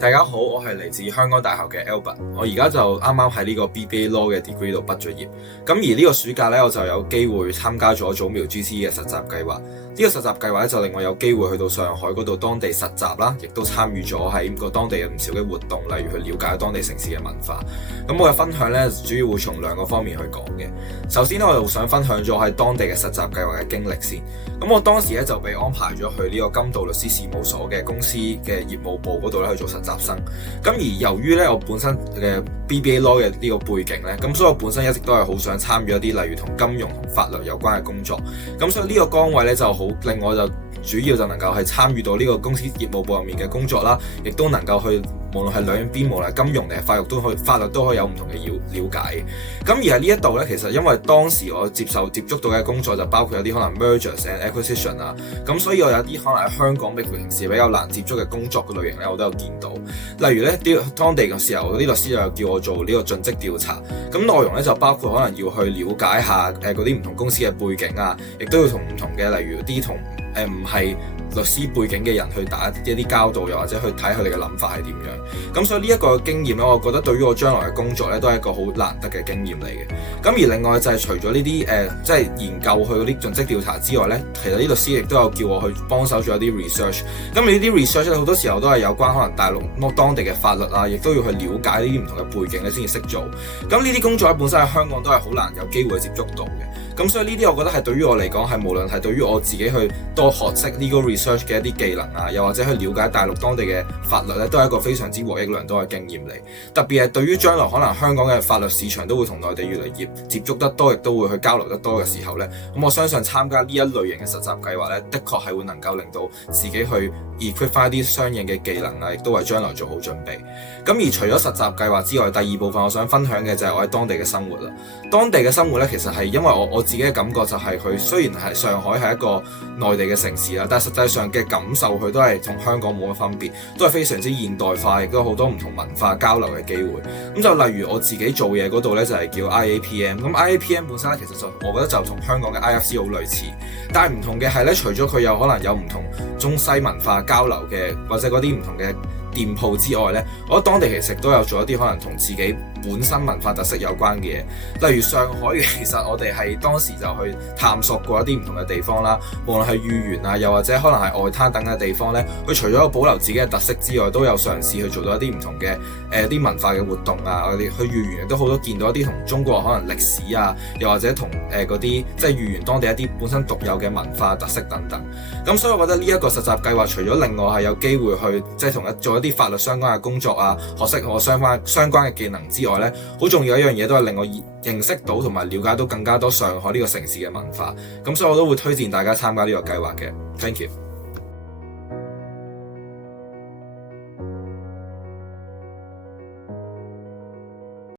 大家好，我係嚟自香港大學嘅 Albert，我而家就啱啱喺呢個 BBA Law 嘅 degree 度畢咗業。咁而呢個暑假呢，我就有機會參加咗早苗 GCE 嘅實習計劃。呢個實習計劃咧就令我有機會去到上海嗰度當地實習啦，亦都參與咗喺個當地嘅唔少嘅活動，例如去了解當地城市嘅文化。咁我嘅分享呢，主要會從兩個方面去講嘅。首先呢，我就想分享咗喺當地嘅實習計劃嘅經歷先。咁我當時咧就被安排咗去呢個金道律師事務所嘅公司嘅業務部嗰度咧去做實習生。咁而由於咧我本身嘅 BBA Law 嘅呢個背景咧，咁所以我本身一直都係好想參與一啲例如同金融同法律有關嘅工作。咁所以呢個崗位咧就好令我就主要就能夠係參與到呢個公司業務部入面嘅工作啦，亦都能夠去無論係兩邊，無論係金融定係法律都可以有唔同嘅了解。咁而喺呢一度咧，其實因為當時我接觸到嘅工作就包括有啲可能 mergers and acquisition 啊，咁所以我有啲可能喺香港平時比較難接觸嘅工作嘅類型咧，我都有見到。例如咧，當地嘅時候，啲律師又叫我做呢個盡職調查，咁內容咧就包括可能要去了解下嗰啲唔同公司嘅背景啊，亦都要同唔同嘅例如啲同唔係律師背景嘅人去打一啲交道，又或者去睇佢哋嘅諗法係點樣。咁所以呢一個經驗咧，我覺得對於我將來嘅工作咧，都係一個好難得嘅經驗嚟嘅。咁而另外就係除咗呢啲即係研究去嗰啲盡職調查之外咧，其實啲律師亦都有叫我去幫手做一啲 research。咁呢啲 research 咧好多時候都係有關可能大陸當地嘅法律啊，亦都要去了解呢啲唔同嘅背景咧先至識做。咁呢啲工作咧本身喺香港都係好難有機會接觸到嘅。咁所以呢啲我覺得係對於我嚟講係無論係對於我自己去多學識呢個 research 嘅一啲技能啊，又或者去了解大陸當地嘅法律咧，都係一個非常之獲益良多嘅經驗嚟。特別係對於將來可能香港嘅法律市場都會同內地越嚟越接觸得多，亦都會去交流得多嘅時候咧，咁我相信參加呢一類型嘅實習計劃咧，的確係會能夠令到自己去 equip 翻一啲相應嘅技能啊，亦都為將來做好準備。咁而除咗實習計劃之外，第二部分我想分享嘅就係我喺當地嘅生活啦。當地嘅生活咧，其實係因為我自己嘅感覺就係佢雖然係上海係一個內地嘅城市啦，但係實際上嘅感受佢都係同香港冇乜分別，都係非常之現代化，亦都有好多唔同文化交流嘅機會。咁就例如我自己做嘢嗰度咧，就係叫 IAPM。咁 IAPM 本身咧，其實我覺得就同香港嘅 IFC 好類似，但係唔同嘅係咧，除咗佢有可能有唔同中西文化交流嘅，或者嗰啲唔同嘅店鋪之外咧，我覺得當地其實都有做一啲可能同自己本身文化特色有關嘅嘢。例如上海其實我哋係當時就去探索過一啲唔同嘅地方啦，無論係豫園啊，又或者可能係外灘等嘅地方咧，佢除咗有保留自己嘅特色之外，都有嘗試去做到一啲唔同嘅啲文化嘅活動啊。我哋去豫園亦都好多見到一啲同中國可能歷史啊，又或者同嗰啲即係豫園當地一啲本身獨有嘅文化特色等等。咁所以我覺得呢一個實習計劃除咗令我係有機會去即係做一啲法律相關嘅工作啊，學識我相關嘅技能之外咧，好重要一樣嘢都係令我認識到同埋了解到更加多上海呢個城市嘅文化。咁所以我都會推薦大家參加呢個計劃嘅。Thank you。